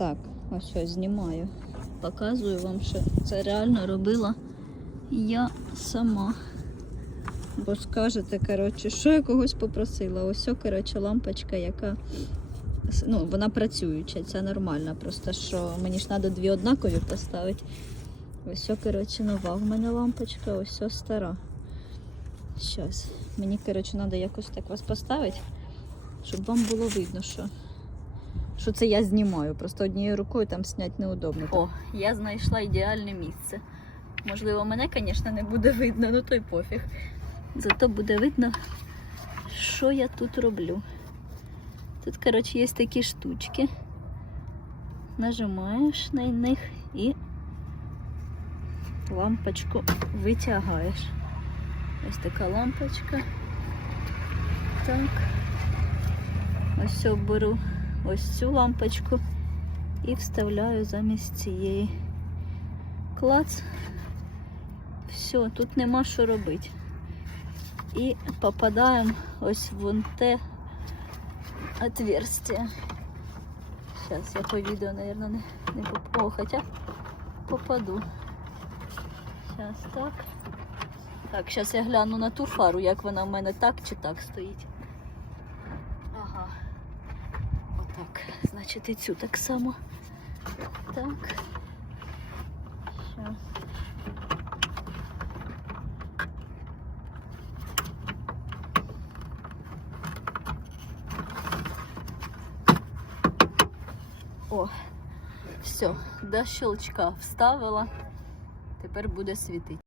Так, ось ось знімаю. Показую вам, що це реально робила я сама. Бо скажете, коротше, що я когось попросила. Ось, коротше, лампочка, яка. Ну, вона працююча, це нормально. Просто що мені ж треба дві однакові поставити. Ось, коротше, нова в мене лампочка, ось стара. Щас. Мені, коротше, треба якось так вас поставити, щоб вам було видно, що, що це я знімаю. Просто однією рукою там зняти неудобно. О, я знайшла ідеальне місце. Можливо, мене, звісно, не буде видно, ну то й пофіг. Зато буде видно, що я тут роблю. Тут, коротше, є такі штучки. Нажимаєш на них і лампочку витягаєш. Ось така лампочка. Так. Ось цю беру ось цю лампочку і вставляю замість цієї. Клац. Все, тут нема що робити. І попадаємо ось вон те отверстие. Сейчас я по відео, наверное, не, не поп... О, хоча попаду. Сейчас так. Так, зараз я гляну на ту фару, як вона в мене так чи так стоїть. Отак. Значить і цю так само. Так. Щас. О, все, до щелчка вставила. Тепер буде світити.